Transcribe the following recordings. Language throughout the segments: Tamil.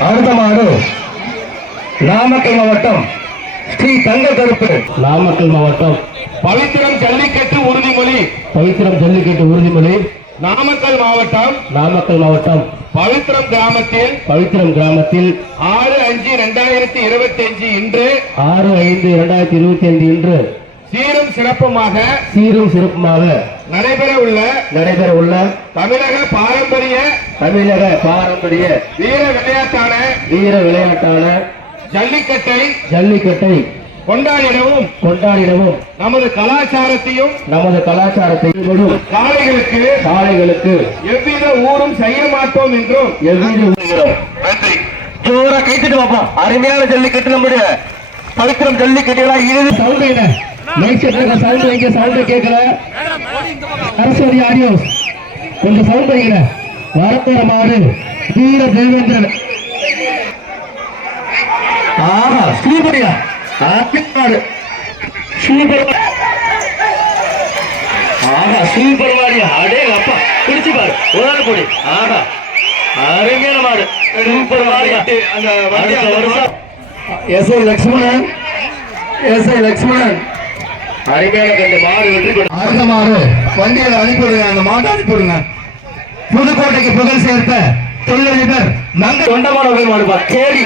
அடுத்த மாடு நாமக்கல் மாவட்டம் ஸ்ரீ தங்க கருப்பு நாமக்கல் மாவட்டம். பவித்திரம் ஜல்லிக்கட்டு உறுதிமொழி. பவித்திரம் ஜல்லிக்கட்டு உறுதிமொழி. நாமக்கல் மாவட்டம். நாமக்கல் மாவட்டம். பவித்திரம் கிராமத்தில். பவித்திரம் கிராமத்தில். ஆறு அஞ்சு ரெண்டாயிரத்தி இருபத்தி அஞ்சு இன்று. ஆறு ஐந்து இரண்டாயிரத்தி இருபத்தி ஐந்து இன்று. சீரும் சிறப்புமாக சீரும் சிறப்புமாக நடைபெற உள்ள நடைபெற உள்ள தமிழக பாரம்பரிய தமிழக பாரம்பரிய வீர விளையாட்டான வீர விளையாட்டான ஜல்லிக்கட்டை ஜல்லிக்கட்டை கொண்டாடிடவும் கொண்டாடிடவும் நமது கலாச்சாரத்தையும் நமது கலாச்சாரத்தை ஈடுபடும் காளைகளுக்கு காளைகளுக்கு எவ்வித ஊரும் செய்ய மாட்டோம் என்றும் எவ்வித நன்றி. ஜோரா கைத்துட்டு பார்ப்போம் அருமையான ஜல்லிக்கட்டு நம்முடைய பவித்திரம் ஜல்லிக்கட்டுகளா இறுதி சவுண்ட் என்ன மைக் செட் சவுண்ட் வைக்க சவுண்ட் கேட்கல? அரசோதி ஆடியோஸ் கொஞ்சம் சவுண்ட் வைக்கிற வரப்போற மாடு வீர தேவேந்திரன். ஆஹா ஸ்ரீபடியா மாடு சூப்பர் ஆஹா சூப்பர் மாடியா அடே அப்பா பிடிச்சு பாரு. ஒரு போடி ஆஹா அருமையான மாடு. சூப்பர் மாடியா அந்த வருஷம். எஸ்ஐ லக்ஷ்மணன். எஸ்ஐ லக்ஷ்மணன். அடுத்த மாடு வண்டியில அனுப்பிவிடுங்க அந்த மாட்டை அனுப்பிவிடுங்க. புதுக்கோட்டைக்கு புகழ் சேர்த்த தொழிலதிபர் நங்க தொண்டமான மாடுப்பா கேடி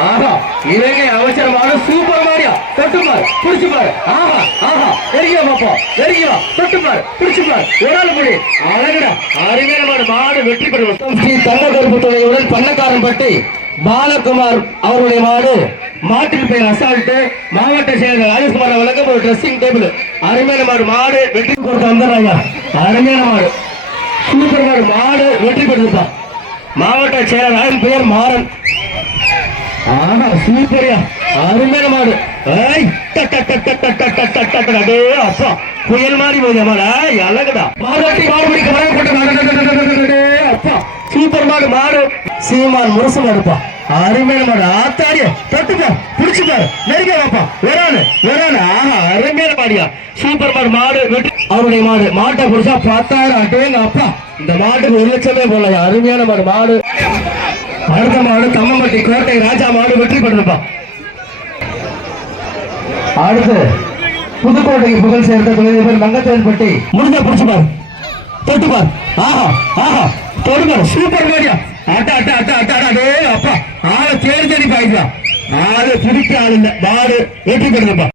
ஆஹா இலங்கை அமைச்சர் மாடு சூப்பர் மாடியா தொட்டு பாரு பிடிச்சு பாரு. ஆஹா ஆஹா நெருங்கியா பாப்பா நெருங்கியா தொட்டு பாரு பிடிச்சு பாரு. ஒரு ஆள் முடி. அழகுடா அருமையான மாடு மாடு வெற்றி பெறும். ஸ்ரீ தங்க கருப்பு துறையுடன் பண்ணக்காரன் பட்டி பாலகுமார் அவருடைய மாடு மாட்டில் பெயர் அசால்ட்டு மாவட்ட செயலர் ராஜேஷ்குமார் வழங்கும் ஒரு ட்ரெஸ்ஸிங் டேபிள் அருமையான மாடு மாடு வெற்றி கொடுத்த வந்துடுறாங்க அருமையான மாடு சூப்பர் மாடு மாடு வெற்றி பெற்றிருப்பான் மாவட்ட செயலர் அதன் பெயர் மாறன் ஆனா சூப்பரியா அருமையான மாடு அதே அப்பா புயல் மாதிரி போகுது மாடா அழகுதா மாடு மாடு பிடிக்க மாடு அப்பா சூப்பர் மாடு மாடு சீமான் முரசு மாடுப்பா அருமையான மாடு ஆத்தாடிய தொட்டுப்பா பிடிச்சுப்பா நெருங்க வாப்பா. வரானு வரானு. ஆஹா அருமையான மாடியா. சூப்பர் மாடு மாடு வெட்டி அவருடைய மாடு மாட்டை பிடிச்சா பத்தாயிரம் அட்டேங்க அப்பா இந்த மாட்டுக்கு ஒரு லட்சமே போடல. அருமையான மாடு மாடு. அடுத்த மாடு கம்மம்பட்டி கோட்டை ராஜா மாடு வெற்றி பெற்றிருப்பா. அடுத்து புதுக்கோட்டைக்கு புகழ் சேர்த்த தொழிலதிபர் மங்கத்தேன்பட்டி முடிஞ்ச பிடிச்சு பாரு தொட்டு பாரு ஆஹா ஆஹா. தொடு பாரு சூப்பர் மாடியா. அட்ட அட்ட அட்ட அட்ட அட்ட அடே அப்பா ஆளை தேடி தேடி பாய்க்கலாம் ஆளு பிடிக்க ஆள் இல்ல மாடு வெற்றி பெற்றிருப்பா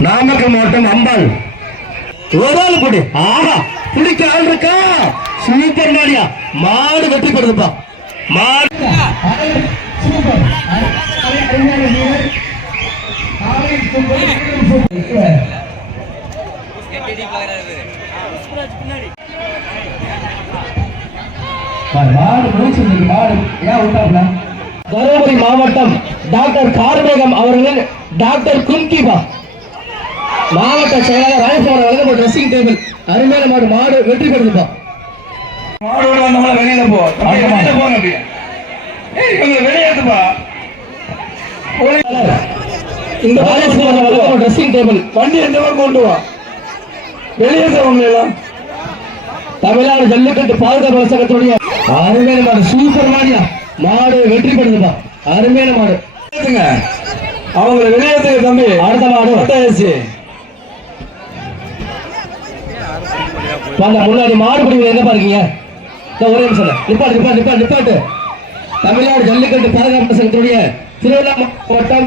நாமக்கல் மாவட்டம் அம்பாள் ஒரு ஆள் கொடு ஆஹா பிடிக்க ஆள் இருக்கா சூப்பர் மாடியா மாடு வெற்றி பெறுதுப்பா மாடு மாடு தருமபுரி மாவட்டம் டாக்டர் கார்மேகம் அவர்கள் டாக்டர் கும்கிபா மாவட்ட செயலாளர் ராஜகுமார் வழங்கும் ட்ரெஸ்ஸிங் டேபிள் அருமையான மாடு மாடு வெற்றி பெறுதுப்பா மாடோட வந்தவங்கள வெளியில போ. வெளியில போங்க அப்படியே. இவங்களை வெளியேத்துப்பா இந்த ராஜகுமார் வழங்கும் ட்ரெஸ்ஸிங் டேபிள் வண்டி எந்த பக்கம் கொண்டு வா. வெளியேற்றவங்க எல்லாம். தமிழ்நாடு ஜல்லிக்கட்டு பாதுகாப்பு சங்கத்துடைய அருமையான மாடு சூப்பர் மாடியா? மாடு வெற்றி பெறுதுப்பா. அருமையான மாடு. அவங்கள வெளியேத்துங்க தம்பி அடுத்த மாடு. வாங்க முன்னாடி மாடு எங்க பாருக்கீங்க இதோ ஒரே நிமிஷம் நிப்பாட்டு நிப்பாட்டு நிப்பாட்டு தமிழ்நாடு ஜல்லிக்கட்டு பாதுகாப்பு சங்கத்துடைய திருவிழா மாவட்டம்